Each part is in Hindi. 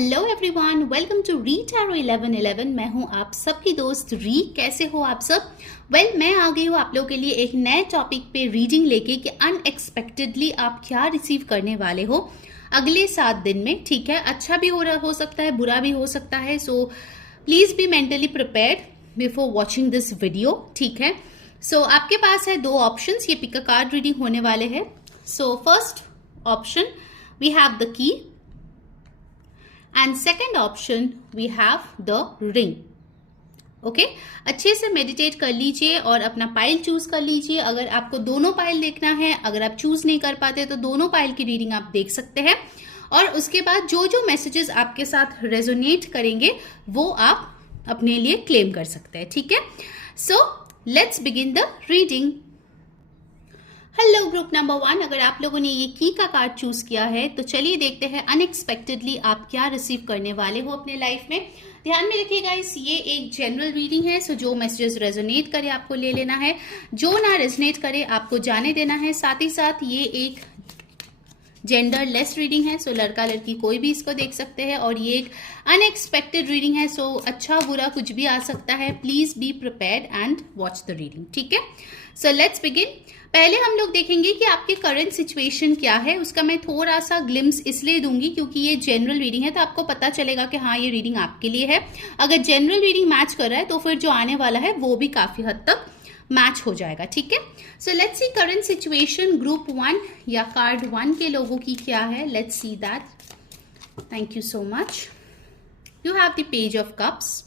Hello everyone, welcome to re tarot 1111। मैं हूं आप सबकी दोस्त री। कैसे हो आप सब? मैं आ गई हूं आप लोगों के लिए एक नए टॉपिक पे रीडिंग लेके कि अनएक्सपेक्टेडली आप क्या रिसीव करने वाले हो अगले 7 दिन में। ठीक है, अच्छा भी हो सकता है, बुरा भी हो सकता है। So please be mentally prepared before watching this video. ठीक है, सो आपके पास है 2 ऑप्शंस। ये पिक अ कार्ड रीडिंग होने वाले हैं। So first option we have the key and second option we have the ring. Okay, अच्छे से मेडिटेट कर लीजिए और अपना पाइल चूज कर लीजिए। अगर आपको दोनों पाइल देखना है, अगर आप चूज नहीं कर पाते तो दोनों पाइल की रीडिंग आप देख सकते हैं। और उसके बाद जो जो मैसेजेस आपके साथ रेजोनेट करेंगे वो आप अपने लिए क्लेम कर सकते हैं। ठीक है, so let's begin the reading. Hello group number 1, अगर आप लोगों ने ये की का कार्ड चूज किया है तो चलिए देखते हैं अनएक्सपेक्टेडली आप क्या रिसीव करने वाले हो अपने लाइफ में। ध्यान में रखिएगा, ये एक जनरल रीडिंग है। सो जो मैसेजेस रेजोनेट करे आपको ले लेना है, जो ना रेजोनेट करे आपको जाने देना है। साथ ही साथ ये एक जेंडर लेस रीडिंग है। सो लड़का लड़की कोई भी इसको देख सकते हैं और ये एक अनएक्सपेक्टेड रीडिंग है। सो अच्छा बुरा कुछ भी आ सकता है। Please be prepared and watch the reading. ठीक है, सो लेट्स बिगिन। पहले हम लोग देखेंगे कि आपकी करंट सिचुएशन क्या है। उसका मैं थोड़ा सा ग्लिम्स इसलिए दूंगी क्योंकि ये जनरल रीडिंग है, तो आपको पता चलेगा कि हाँ ये रीडिंग आपके लिए है। अगर जनरल रीडिंग मैच कर रहा है तो फिर जो आने वाला है वो भी काफी हद तक मैच हो जाएगा। ठीक है, so let's see current situation group 1 या कार्ड 1 के लोगों की क्या है। Let's see that. Thank you so much. You have the page of cups,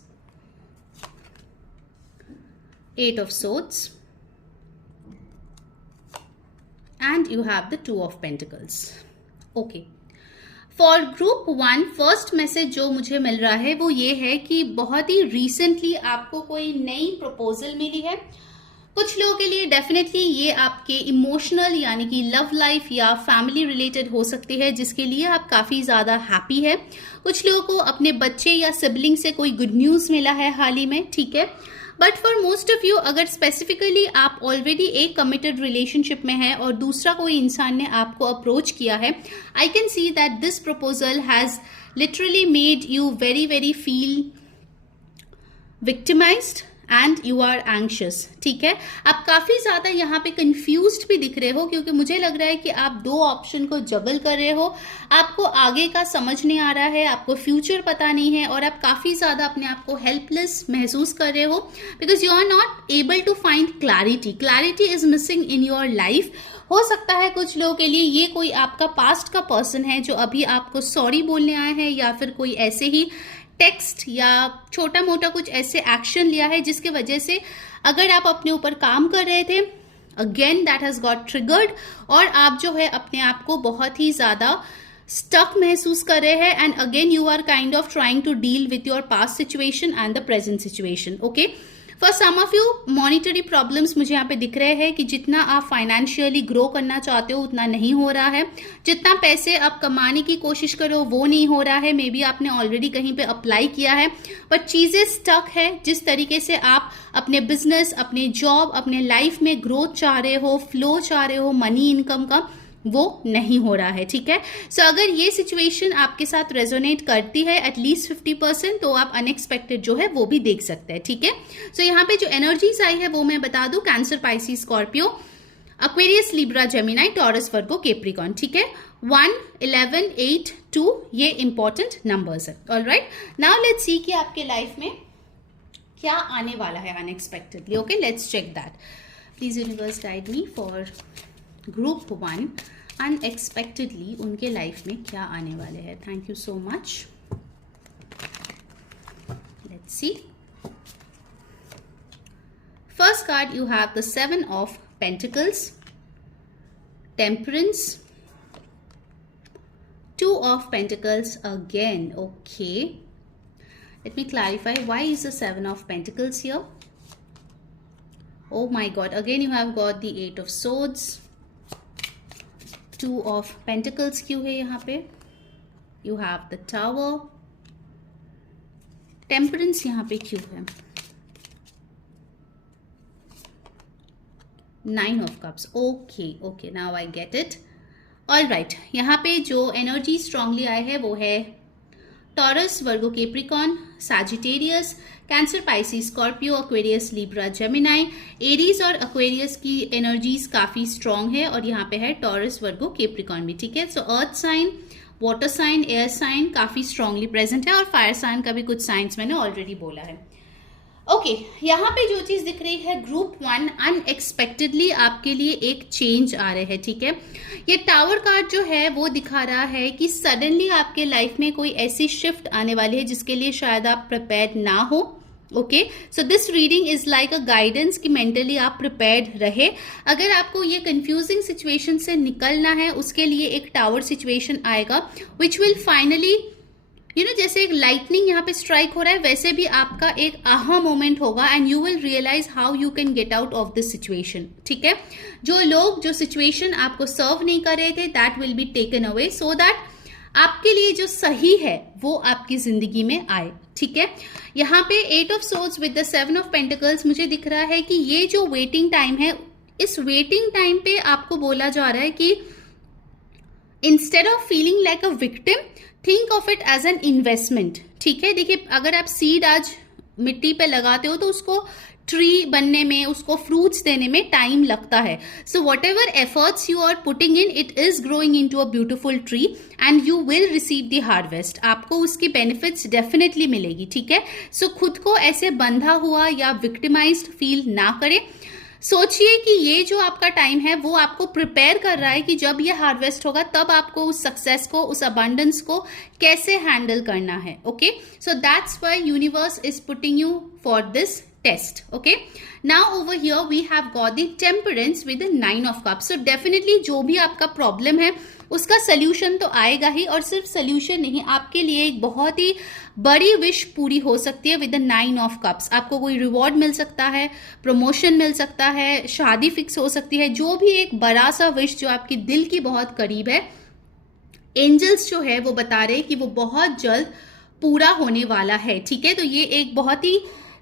8 of swords and you have the 2 of pentacles. Okay, for group 1 first message जो मुझे मिल रहा है वो ये है कि बहुत ही रिसेंटली आपको कोई नई प्रपोजल मिली है। कुछ लोगों के लिए डेफिनेटली ये आपके इमोशनल यानी कि लव लाइफ या फैमिली रिलेटेड हो सकती है, जिसके लिए आप काफी ज्यादा हैप्पी है। कुछ लोगों को अपने बच्चे या सिबलिंग से कोई गुड न्यूज मिला है हाल ही में। ठीक है, but for most of you, अगर स्पेसिफिकली आप ऑलरेडी एक कमिटेड रिलेशनशिप में है और दूसरा कोई इंसान ने आपको अप्रोच किया है, I can see that this proposal has literally made you very very feel victimised and you are anxious. ठीक है, आप काफी ज्यादा यहाँ पे कंफ्यूज्ड भी दिख रहे हो क्योंकि मुझे लग रहा है कि आप 2 ऑप्शन को जगल कर रहे हो। आपको आगे का समझ नहीं आ रहा है, आपको फ्यूचर पता नहीं है और आप काफी ज्यादा अपने आप को हेल्पलेस महसूस कर रहे हो because you are not able to find clarity is missing in your life. हो सकता है कुछ लोगों के लिए ये कोई आपका पास्ट का पर्सन है जो अभी आपको सॉरी बोलने आया है, या फिर कोई ऐसे ही टेक्स्ट या छोटा मोटा कुछ ऐसे एक्शन लिया है जिसके वजह से अगर आप अपने ऊपर काम कर रहे थे, again that has got triggered और आप जो है अपने आप को बहुत ही ज्यादा स्टक महसूस कर रहे हैं। And again you are kind of trying to deal with your past situation and the present situation. Okay, for some of you monetary problems मुझे यहाँ पे दिख रहे हैं कि जितना आप फाइनेंशियली ग्रो करना चाहते हो उतना नहीं हो रहा है। जितना पैसे आप कमाने की कोशिश करो वो नहीं हो रहा है। मे बी आपने ऑलरेडी कहीं पे अप्लाई किया है बट चीजें स्टक है। जिस तरीके से आप अपने बिजनेस, अपने जॉब, अपने लाइफ में ग्रोथ चाह रहे हो, फ्लो चाह रहे हो मनी इनकम का, वो नहीं हो रहा है। ठीक है, सो अगर ये सिचुएशन आपके साथ रेजोनेट करती है एटलीस्ट 50%, तो आप अनएक्सपेक्टेड जो है वो भी देख सकते हैं। ठीक है, सो यहाँ पे जो एनर्जीज आई है वो मैं बता दूं, Cancer, Pisces, Scorpio, Aquarius, Libra, Gemini, Taurus, Virgo, Capricorn. ठीक है, 1, 11, 8, 2 ये इंपॉर्टेंट नंबर्स है। ऑलराइट, नाउ लेट्स सी कि आपके लाइफ में क्या आने वाला है unexpectedly. Okay, let's check that. Please universe guide me for group 1 unexpectedly उनके लाइफ में क्या आने वाले हैं। Thank you so much. Let's see. First card you have the 7 of pentacles, temperance, 2 of pentacles again. Okay, let me clarify why is the 7 of pentacles here. Oh my god, again you have got the 8 of swords, 2 of pentacles क्यों है यहाँ पे, you have the tower, temperance यहाँ पे क्यों है, 9 of cups. Okay, now I get it. All right, यहाँ पे जो एनर्जी स्ट्रांगली आए है वो है Taurus, Virgo, Capricorn, Sagittarius, Cancer, Pisces, Scorpio, Aquarius, Libra, Gemini, Aries और एक्वेरियस की एनर्जीज काफी स्ट्रांग है और यहाँ पे है टॉरस, वर्गो, कैप्रिकॉर्न भी, ठीक है। So earth sign, water sign, air sign काफी स्ट्रांगली प्रेजेंट है और फायर साइन का भी कुछ साइंस मैंने ऑलरेडी बोला है। ओके, यहाँ पे जो चीज दिख रही है ग्रुप 1, अनएक्सपेक्टेडली आपके लिए एक चेंज आ रहे हैं, ठीक है। ये टावर कार्ड जो है वो दिखा रहा है कि सडनली आपके लाइफ में कोई ऐसी शिफ्ट आने वाली है जिसके लिए शायद आप प्रिपेयर्ड ना हो। Okay, so this reading is like a guidance कि मेंटली आप प्रिपेयर्ड रहे। अगर आपको ये कंफ्यूजिंग सिचुएशन से निकलना है उसके लिए एक टावर सिचुएशन आएगा विच विल फाइनली जैसे एक लाइटनिंग यहाँ पे स्ट्राइक हो रहा है वैसे भी आपका एक आहा मोमेंट होगा and you will realize how you can get out of this situation, ठीक है। जो सिचुएशन आपको सर्व नहीं कर रहे थे that will be taken away so that आपके लिए जो सही है वो आपकी जिंदगी में आए, ठीक है। यहाँ पे 8 of swords with the 7 of pentacles मुझे दिख रहा है कि ये जो वेटिंग टाइम है, इस वेटिंग टाइम पे आपको बोला जा रहा है कि instead of feeling like a victim, think of it as an investment, ठीक है। देखिए, अगर आप सीड आज मिट्टी पे लगाते हो तो उसको ट्री बनने में, उसको फ्रूट्स देने में टाइम लगता है। So whatever efforts you are putting in, it is growing into a beautiful tree and you will receive the harvest. आपको उसकी बेनिफिट्स डेफिनेटली मिलेगी, ठीक है। सो खुद को ऐसे बंधा हुआ या विक्टिमाइज्ड फील ना करें। सोचिए कि ये जो आपका टाइम है वो आपको प्रिपेयर कर रहा है कि जब ये हार्वेस्ट होगा तब आपको उस सक्सेस को, उस अबंडेंस को कैसे हैंडल करना है। Okay, so that's why universe is putting you for this test. Okay, now over here we have got the temperance with 9 of cups. So definitely जो भी आपका प्रॉब्लम है उसका सोल्यूशन तो आएगा ही, और सिर्फ सोल्यूशन नहीं, आपके लिए एक बहुत ही बड़ी विश पूरी हो सकती है विद 9 ऑफ कप्स। आपको कोई रिवॉर्ड मिल सकता है, प्रमोशन मिल सकता है, शादी फिक्स हो सकती है, जो भी एक बड़ा सा विश जो आपकी दिल की बहुत करीब है, एंजल्स जो है वो बता रहे हैं कि वो बहुत जल्द पूरा होने वाला है, ठीक है। तो ये एक बहुत ही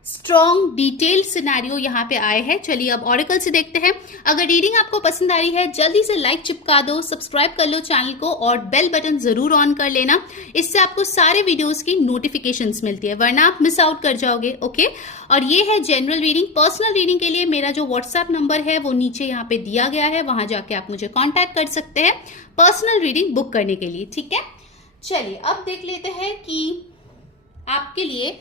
स्ट्रॉन्ग डिटेल सिनेरियो यहाँ पे आए हैं। चलिए अब ऑरेकल से देखते हैं। अगर रीडिंग आपको पसंद आ रही है जल्दी से लाइक चिपका दो, सब्सक्राइब कर लो चैनल को और बेल बटन जरूर ऑन कर लेना, इससे आपको सारे वीडियोस की नोटिफिकेशंस मिलती है, वरना आप मिस आउट कर जाओगे। ओके, और ये है जनरल रीडिंग। पर्सनल रीडिंग के लिए मेरा जो व्हाट्सएप नंबर है वो नीचे यहाँ पे दिया गया है, वहां जाके आप मुझे कॉन्टैक्ट कर सकते हैं पर्सनल रीडिंग बुक करने के लिए, ठीक है। चलिए अब देख लेते हैं कि आपके लिए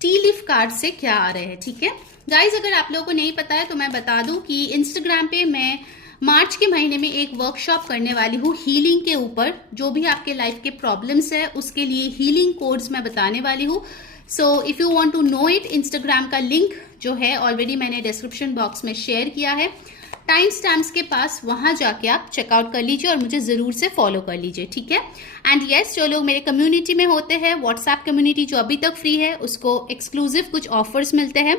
टी लीफ कार्ड से क्या आ रहे हैं, ठीक है। गाइज, अगर आप लोगों को नहीं पता है तो मैं बता दूं कि इंस्टाग्राम पे मैं मार्च के महीने में एक वर्कशॉप करने वाली हूँ हीलिंग के ऊपर। जो भी आपके लाइफ के प्रॉब्लम्स है उसके लिए हीलिंग कोड्स मैं बताने वाली हूँ। So if you want to know it, Instagram का लिंक जो है ऑलरेडी मैंने डिस्क्रिप्शन बॉक्स में शेयर किया है, टाइम स्टैम्प्स के पास, वहां जाके आप चेकआउट कर लीजिए और मुझे जरूर से फॉलो कर लीजिए, ठीक है। एंड यस, जो लोग मेरे कम्युनिटी में होते हैं, व्हाट्सएप कम्युनिटी जो अभी तक फ्री है, उसको एक्सक्लूसिव कुछ ऑफर्स मिलते हैं।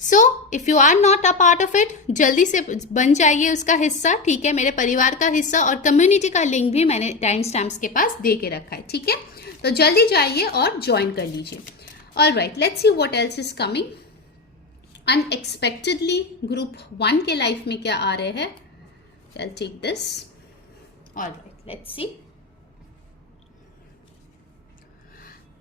So if you are not a part of it, जल्दी से बन जाइए उसका हिस्सा, ठीक है, मेरे परिवार का हिस्सा। और कम्युनिटी का लिंक भी मैंने टाइम स्टैम्प्स के पास दे के रखा है, ठीक है। तो जल्दी जाइए और ज्वाइन कर लीजिए। Alright, let's see what else is coming. Unexpectedly group 1 के लाइफ में क्या आ रहे हैं, I'll take this. Alright, let's see.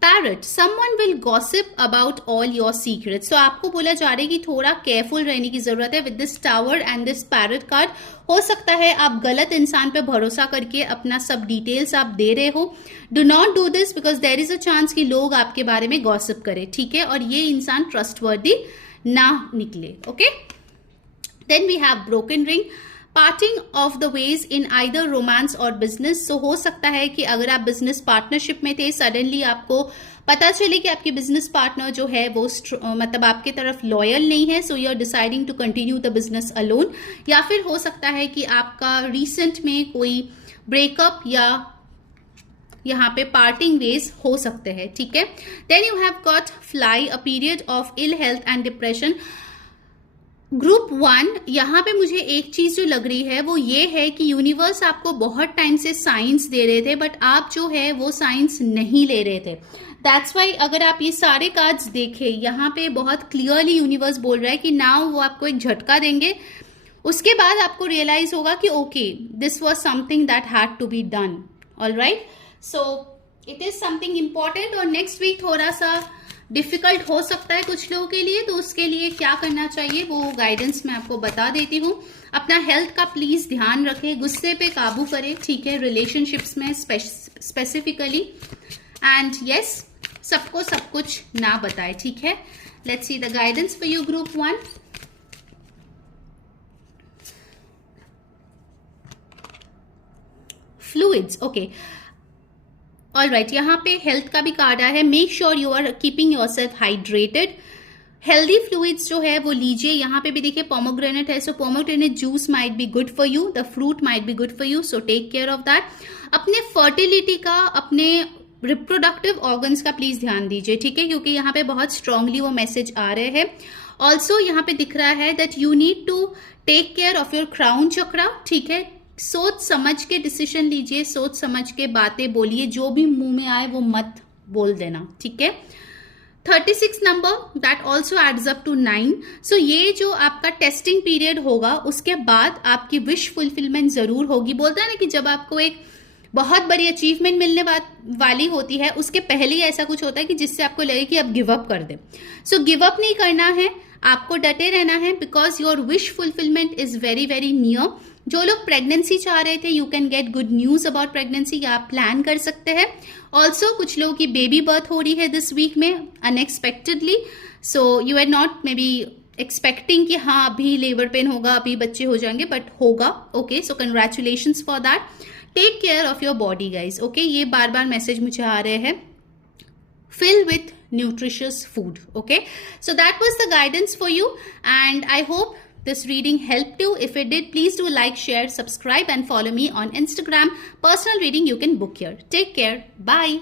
Parrot, someone will gossip about all your secrets. So आपको बोला जा रहा है कि थोड़ा केयरफुल रहने की जरूरत है with this tower and this parrot card. हो सकता है आप गलत इंसान पे भरोसा करके अपना सब डिटेल्स आप दे रहे हो। Do not do this because there is a chance कि लोग आपके बारे में गॉसिप करें, ठीक है, और ये इंसान ट्रस्टवर्दी ना निकले। Okay, then we have broken ring, parting of the ways in either romance और बिजनेस। सो हो सकता है कि अगर आप बिजनेस पार्टनरशिप में थे, सडनली आपको पता चले कि आपकी बिजनेस पार्टनर जो है वो मतलब आपके तरफ लॉयल नहीं है, so you are deciding to continue the business alone. या फिर हो सकता है कि आपका रिसेंट में कोई ब्रेकअप या यहाँ पे पार्टिंग वेज हो सकते हैं, ठीक है। Then you have got fly, a period of ill health and depression. Group 1, यहाँ पे मुझे एक चीज जो लग रही है वो ये है कि यूनिवर्स आपको बहुत टाइम से साइंस दे रहे थे, बट आप जो है वो साइंस नहीं ले रहे थे। दैट्स वाई अगर आप ये सारे कार्ड्स देखें, यहाँ पे बहुत क्लियरली यूनिवर्स बोल रहा है कि नाउ वो आपको एक झटका देंगे, उसके बाद आपको रियलाइज होगा कि okay, this was something that had to be done. Alright, so it is something important. और नेक्स्ट वीक थोड़ा सा डिफिकल्ट हो सकता है कुछ लोगों के लिए, तो उसके लिए क्या करना चाहिए वो गाइडेंस मैं आपको बता देती हूँ। अपना हेल्थ का प्लीज ध्यान रखें, गुस्से पे काबू करें, ठीक है, रिलेशनशिप्स में स्पेसिफिकली। एंड यस, सबको सब कुछ ना बताए, ठीक है। Let's see the guidance for you group 1। Fluids, okay, alright. यहाँ पे हेल्थ का भी कार्ड आया है। Make sure you are keeping yourself hydrated. Healthy fluids जो है वो लीजिए। यहाँ पे भी देखिए पोमोग्रेनेट है, so pomegranate juice might be good for you, the fruit might be good for you, so take care of that. अपने फर्टिलिटी का, अपने रिप्रोडक्टिव ऑर्गन्स का प्लीज ध्यान दीजिए, ठीक है, क्योंकि यहाँ पे बहुत स्ट्रांगली वो मैसेज आ रहे हैं। ऑल्सो यहाँ पे दिख रहा है that you need to take care of your crown chakra, ठीक है। सोच समझ के डिसीजन लीजिए, सोच समझ के बातें बोलिए, जो भी मुंह में आए वो मत बोल देना, ठीक है। 36 number that also adds up to 9। सो ये जो आपका टेस्टिंग पीरियड होगा उसके बाद आपकी विश फुलफिलमेंट जरूर होगी। बोलता है ना कि जब आपको एक बहुत बड़ी अचीवमेंट मिलने वाली होती है, उसके पहले ही ऐसा कुछ होता है कि जिससे आपको लगे कि अब गिव अप कर दे। सो गिव अप नहीं करना है, आपको डटे रहना है, because your wish fulfilment is very very near. जो लोग प्रेगनेंसी चाह रहे थे, you can get good news about pregnancy, आप प्लान कर सकते हैं। ऑल्सो कुछ लोगों की बेबी बर्थ हो रही है दिस वीक में unexpectedly, so you are not maybe expecting कि हाँ अभी लेबर पेन होगा, अभी बच्चे हो जाएंगे, बट होगा, okay. So congratulations for that. Take care of your body guys, okay. ये बार बार मैसेज मुझे आ रहे हैं, fill with nutritious food, okay। So that was the guidance for you and I hope this reading helped you. If it did, please do like, share, subscribe and follow me on Instagram. Personal reading you can book here. Take care. Bye.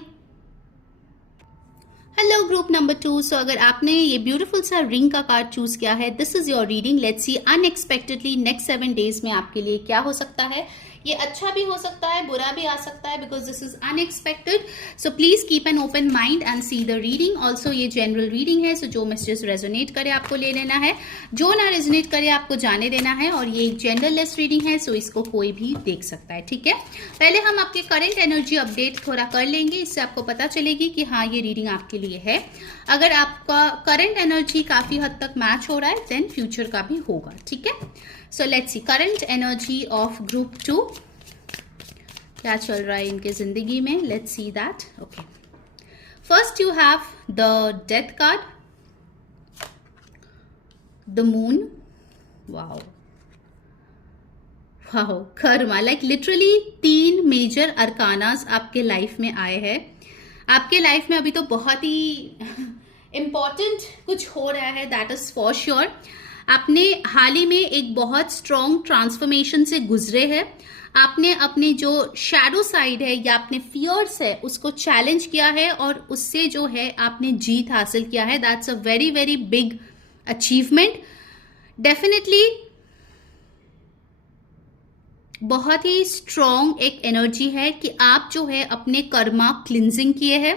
Hello group number 2। सो अगर आपने ये ब्यूटीफुल सा रिंग का कार्ड चूज किया है, this is your reading. Let's see unexpectedly next 7 days में आपके लिए क्या हो सकता है। ये अच्छा भी हो सकता है, बुरा भी आ सकता है, because this is unexpected. So please keep an open mind and see the reading. Also ये जनरल रीडिंग है, सो जो मैसेजेस रेजोनेट करे आपको ले लेना है, जो ना रेजोनेट करे आपको जाने देना है। और ये एक जनरल रीडिंग है, सो इसको कोई भी देख सकता है, ठीक है। पहले हम आपके करंट एनर्जी अपडेट थोड़ा कर लेंगे, इससे आपको पता चलेगी कि हाँ ये रीडिंग आपके लिए है। अगर आपका करंट एनर्जी काफी हद तक मैच हो रहा है, देन फ्यूचर का भी होगा, ठीक है। So let's see current energy of group 2, क्या चल रहा है इनके जिंदगी में। Let's see that, okay. First you have the death card, the moon, wow wow, karma, like literally 3 major arcana आपके लाइफ में आए हैं। आपके लाइफ में अभी तो बहुत ही इंपॉर्टेंट कुछ हो रहा है, दैट इज फॉर श्योर। आपने हाल ही में एक बहुत स्ट्रॉन्ग ट्रांसफॉर्मेशन से गुजरे हैं। आपने अपनी जो शैडो साइड है या अपने फियर्स है उसको चैलेंज किया है और उससे जो है आपने जीत हासिल किया है। That's a very very big achievement. Definitely बहुत ही स्ट्रॉन्ग एक एनर्जी है कि आप जो है अपने कर्मा क्लिंजिंग किए हैं।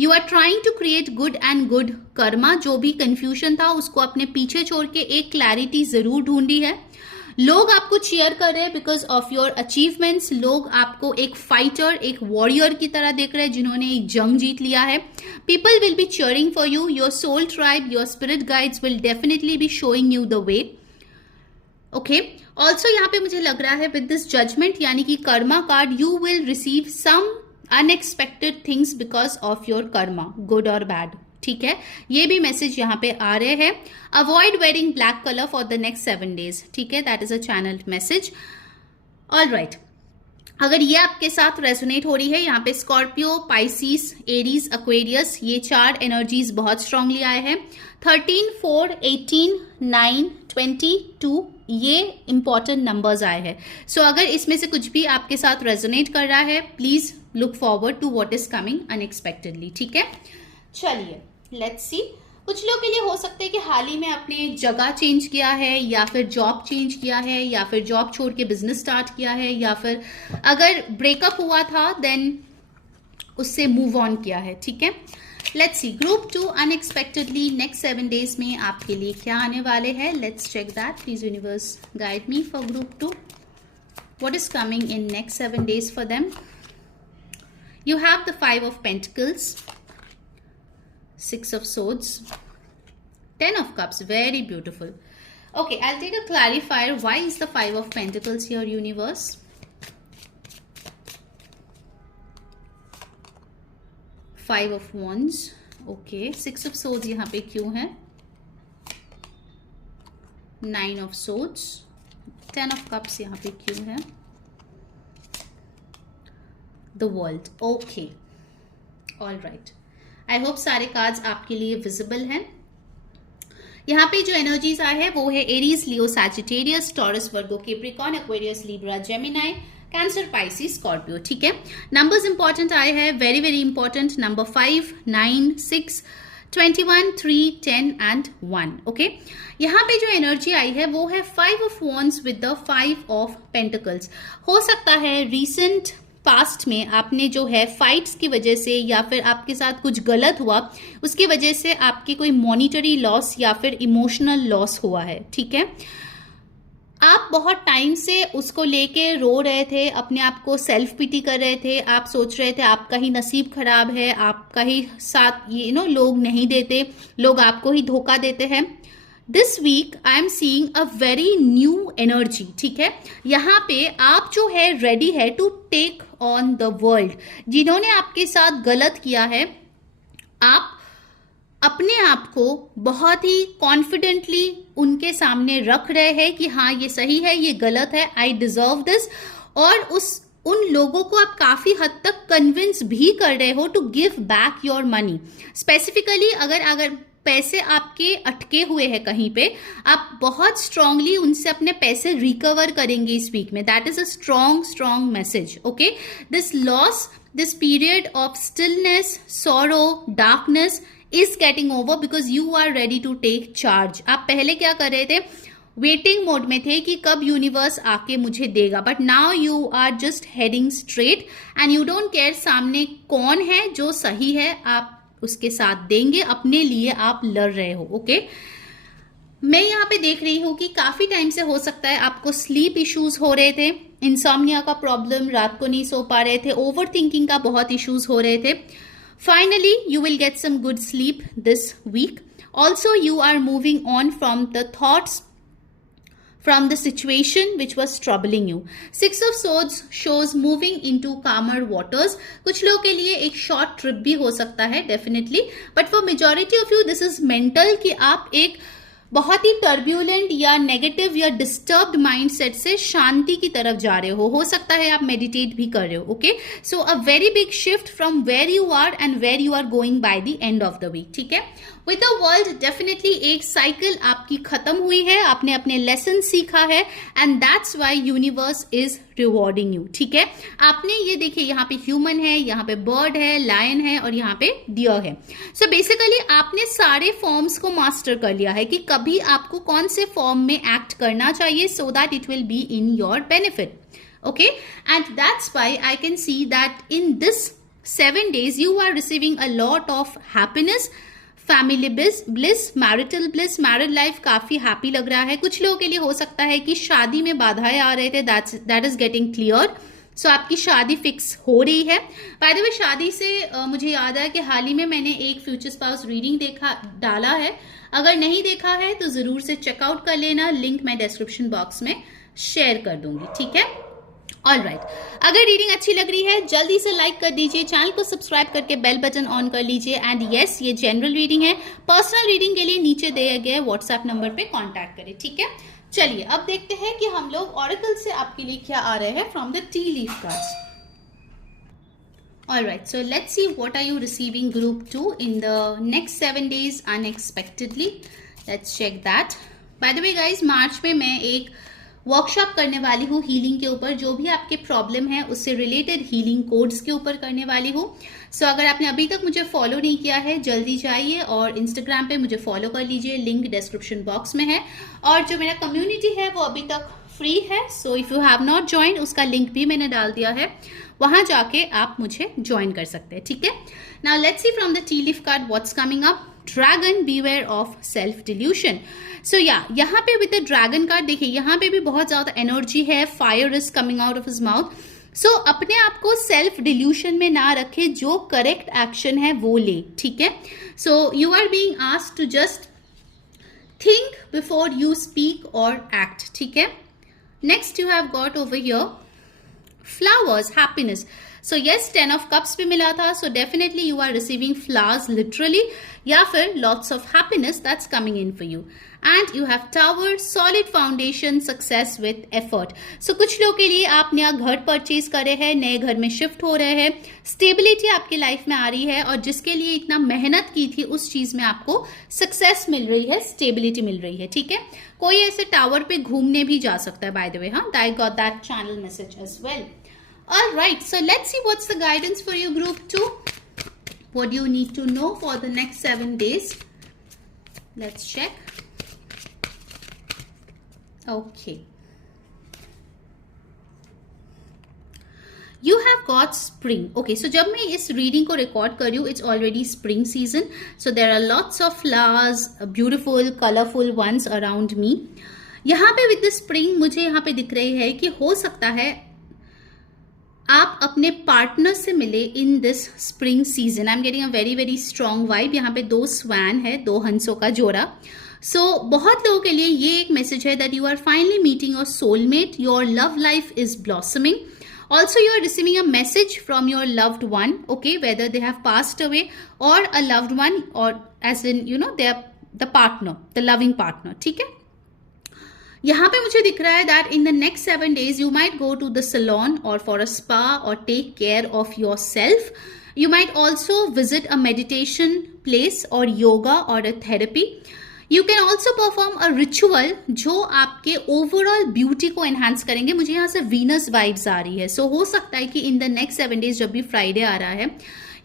You are trying to create good and good karma. जो भी कंफ्यूजन था उसको अपने पीछे छोड़ के एक क्लैरिटी जरूर ढूंढी है। लोग आपको चीयर कर रहे हैं बिकॉज ऑफ योर अचीवमेंट्स। लोग आपको एक फाइटर, एक वॉरियर की तरह देख रहे हैं जिन्होंने एक जंग जीत लिया है। People will be cheering for you. Your soul tribe, your spirit guides will definitely be showing you the way, okay. Also यहाँ पे मुझे लग रहा है विद दिस जजमेंट यानी कि karma card, you will receive some unexpected things because of your karma, good और बैड, ठीक है। ये भी मैसेज यहाँ पे आ रहे हैं। Avoid wearing black colour for the next 7 days, ठीक है, that is a channelled message. All right, अगर ये आपके साथ रेजोनेट हो रही है, यहाँ पे स्कॉर्पियो, पाइसिस, एरीज, एक्वेरियस, ये 4 एनर्जीज बहुत स्ट्रांगली आए हैं। 13, 4, 18, 9, 22 ये इंपॉर्टेंट नंबर्स आए हैं। सो अगर इसमें से कुछ भी आपके साथ रेजोनेट कर रहा है, please look forward to what is coming unexpectedly, ठीक है। चलिए लेट्स सी, कुछ लोग के लिए हो सकता है कि हाल ही में आपने जगह चेंज किया है या फिर जॉब चेंज किया है या फिर जॉब छोड़ के बिजनेस स्टार्ट किया है या फिर अगर ब्रेकअप हुआ था देन उससे मूव ऑन किया है, ठीक है। Let's see group 2 unexpectedly next 7 days में आपके लिए क्या आने वाले हैं। Let's check that. Please universe guide me for group 2, what is coming in next 7 days for them. You have the 5 of Pentacles, 6 of Swords, 10 of Cups. Very beautiful. Okay, I'll take a clarifier. Why is the 5 of Pentacles here, universe? 5 of Wands. Okay, 6 of Swords यहाँ पे क्यों है? 9 of Swords, 10 of Cups यहाँ पे क्यों है? The World. Okay, all right. I hope सारे कार्ड्स आपके लिए विजिबल हैं. यहाँ पे जो एनर्जीज आए हैं वो है Aries, Leo, Sagittarius, Taurus, Virgo, Capricorn, Aquarius, Libra, Gemini, Cancer, Pisces, Scorpio. ठीक है. नंबर्स इंपॉर्टेंट आए हैं, very very important. Number 5, 9, 6, 21, 3, 10 and 1. Okay, यहाँ पे जो एनर्जी आई है वो है 5 of wands with the 5 of pentacles. हो सकता है रीसेंट पास्ट में आपने जो है फाइट्स की वजह से या फिर आपके साथ कुछ गलत हुआ, उसकी वजह से आपके कोई मॉनिटरी लॉस या फिर इमोशनल लॉस हुआ है. ठीक है. आप बहुत टाइम से उसको लेके रो रहे थे, अपने आप को सेल्फ पिटी कर रहे थे, आप सोच रहे थे आपका ही नसीब खराब है, आपका ही साथ लोग नहीं देते, लोग आपको ही धोखा देते हैं. This week I am seeing a very new energy. ठीक है. यहाँ पे आप जो है रेडी है to take on the world. जिन्होंने आपके साथ गलत किया है, आप अपने आप को बहुत ही कॉन्फिडेंटली उनके सामने रख रहे हैं कि हाँ ये सही है, ये गलत है, आई डिजर्व दिस. और उन लोगों को आप काफी हद तक कन्विंस भी कर रहे हो to give back your money. Specifically अगर पैसे आपके अटके हुए हैं कहीं पे, आप बहुत स्ट्रांगली उनसे अपने पैसे रिकवर करेंगे इस वीक में. That is a strong message. Okay, this loss, this period of stillness, sorrow, darkness is getting over because you are ready to take charge. आप पहले क्या कर रहे थे? वेटिंग मोड में थे कि कब यूनिवर्स आके मुझे देगा, but now you are just heading straight and you don't care सामने कौन है. जो सही है आप उसके साथ देंगे, अपने लिए आप लड़ रहे हो. ओके, मैं यहाँ पे देख रही हूँ कि काफी टाइम से हो सकता है आपको स्लीप इश्यूज हो रहे थे, इंसोम्निया का प्रॉब्लम, रात को नहीं सो पा रहे थे, ओवर थिंकिंग का बहुत इश्यूज हो रहे थे. Finally, you will get some good sleep this week. Also, you are moving on from the thoughts, from the situation which was troubling you. 6 of Swords shows moving into calmer waters. कुछ लोगों के लिए एक short trip भी हो सकता है definitely, but for majority of you this is mental कि आप एक बहुत ही टर्ब्यूलेंट या नेगेटिव या डिस्टर्ब्ड माइंडसेट से शांति की तरफ जा रहे हो सकता है आप मेडिटेट भी कर रहे हो. Okay, so a very big shift from where you are and where you are going by the end of the week. ठीक है. विद द वर्ल्ड डेफिनेटली एक साइकिल आपकी खत्म हुई है, आपने अपने लेसन सीखा है and that's why universe is rewarding you. ठीक है. आपने ये देखिए, यहाँ पे ह्यूमन है, यहाँ पे बर्ड है, लायन है और यहाँ पे डियर है. सो बेसिकली आपने सारे फॉर्म्स को मास्टर कर लिया है कि कभी आपको कौन से फॉर्म में एक्ट करना चाहिए so that it will be in your benefit. Okay, and that's why I can see that in this 7 days you are receiving a lot of happiness, family bliss, marital bliss, married life काफी हैप्पी लग रहा है. कुछ लोगों के लिए हो सकता है कि शादी में बाधाएं आ रहे थे, दैट इज गेटिंग क्लियर. सो आपकी शादी फिक्स हो रही है. बाय द वे, शादी से मुझे याद है कि हाल ही में मैंने एक फ्यूचर स्पाउस रीडिंग डाला है. अगर नहीं देखा है तो जरूर से चेकआउट कर लेना, लिंक मैं डिस्क्रिप्शन बॉक्स में शेयर कर दूंगी. ठीक है. ऑल राइट, अगर रीडिंग अच्छी लग रही है जल्दी से लाइक कर दीजिए, चैनल को सब्सक्राइब करके बेल बटन ऑन कर लीजिए. एंड यस, ये जनरल रीडिंग है. पर्सनल रीडिंग के लिए नीचे दिए गए व्हाट्सएप नंबर पे कांटेक्ट करें. ठीक है. चलिए अब देखते हैं कि हम लोग ऑरेकल से आपके लिए क्या आ रहे हैं from the tea leaf cards. All right, so let's see what are you receiving group 2 in the next 7 days unexpectedly. Let's check that. By the way guys, मार्च में मैं एक वर्कशॉप करने वाली हूँ हीलिंग के ऊपर. जो भी आपके प्रॉब्लम है उससे रिलेटेड हीलिंग कोड्स के ऊपर करने वाली हूँ. सो अगर आपने अभी तक मुझे फॉलो नहीं किया है जल्दी जाइए और इंस्टाग्राम पे मुझे फॉलो कर लीजिए, लिंक डिस्क्रिप्शन बॉक्स में है. और जो मेरा कम्युनिटी है वो अभी तक फ्री है, सो if you have not join, उसका लिंक भी मैंने डाल दिया है, वहां जाके आप मुझे ज्वाइन कर सकते हैं. ठीक है. Now let's see from the tea leaf card what's coming up. Dragon, beware of self delusion. So यहाँ पे विद द ड्रैगन कार्ड देखिए, यहाँ पे भी बहुत ज्यादा एनर्जी है. Fire is coming out of his mouth. So अपने आप को सेल्फ डिल्यूशन में ना रखे, जो करेक्ट एक्शन है वो ले, ठीक है। So you are being asked to just think before you speak और एक्ट, ठीक है। Next you have got over here flowers, happiness. So yes, 10 of cups भी मिला था, so definitely you are receiving flowers literally, या फिर lots of happiness that's coming in for you. And you have tower, solid foundation, success with effort. So कुछ लोगों के लिए आप नया घर परचेज कर रहे हैं, नए घर में शिफ्ट हो रहे हैं, स्टेबिलिटी आपकी लाइफ में आ रही है, और जिसके लिए इतना मेहनत की थी उस चीज में आपको सक्सेस मिल रही है, स्टेबिलिटी मिल रही है, ठीक है। कोई ऐसे टावर पे घूमने भी जा सकता है, बाय द वे, हाँ, I got that channel message as well. All right, so let's see what's the guidance for you, group 2. What do you need to know for the next 7 days? Let's check. Okay. You have got spring. Okay, so जब मैं इस reading को record कर रही हूँ, it's already spring season. So there are lots of flowers, beautiful, colorful ones around me. यहाँ पे with the spring मुझे यहाँ पे दिख रही है कि हो सकता है आप अपने पार्टनर से मिले in this spring season. I am getting a very very strong vibe. यहाँ पे 2 स्वैन है, 2 हंसों का जोड़ा। सो बहुत लोगों के लिए ये एक मैसेज है that you are finally meeting your soulmate, your love life is blossoming. Also, you are receiving a message from your loved one, okay, whether they have passed away or a loved one, or as in, you know, they are the partner, the loving partner, ठीक है. यहाँ पे मुझे दिख रहा है that in the next 7 days you might go to the salon or for a spa or take care of yourself. You might also visit a meditation place or yoga or a therapy. You can also perform a ritual जो आपके ओवरऑल ब्यूटी को एनहांस करेंगे. मुझे यहाँ से वीनस वाइब्स आ रही है. सो हो सकता है कि इन द नेक्स्ट 7 डेज जब भी फ्राइडे आ रहा है,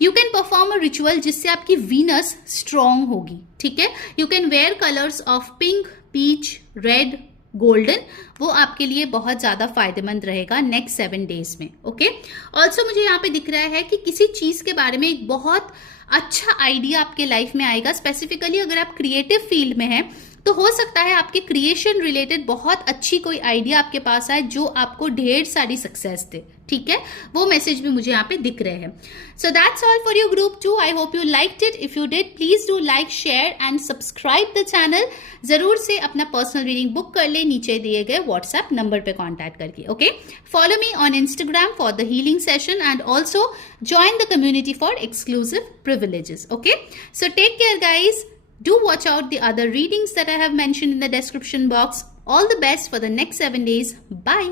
you can perform a ritual जिससे आपकी वीनस स्ट्रॉन्ग होगी. ठीक है. You can wear colours of pink, peach, red, golden. वो आपके लिए बहुत ज्यादा फायदेमंद रहेगा नेक्स्ट 7 डेज में. ओके. ऑल्सो मुझे यहाँ पे दिख रहा है कि किसी चीज के बारे में एक बहुत अच्छा आइडिया आपके लाइफ में आएगा. स्पेसिफिकली अगर आप क्रिएटिव फील्ड में हैं तो हो सकता है आपके क्रिएशन रिलेटेड बहुत अच्छी कोई आइडिया आपके पास आए जो आपको ढेर सारी सक्सेस दे. ठीक है. वो मैसेज भी मुझे यहाँ पे दिख रहे हैं. So that's all for you group 2. I hope you liked it. If you did, please do like, share and subscribe the channel. जरूर से अपना पर्सनल रीडिंग बुक कर ले नीचे दिए गए व्हाट्सएप नंबर पे कॉन्टैक्ट करके. Okay. Follow me on Instagram for the healing session and also join the community for exclusive privileges. Okay. So take care, guys. Do watch out the other readings that I have mentioned in the description box. All the best for the next 7 days. Bye.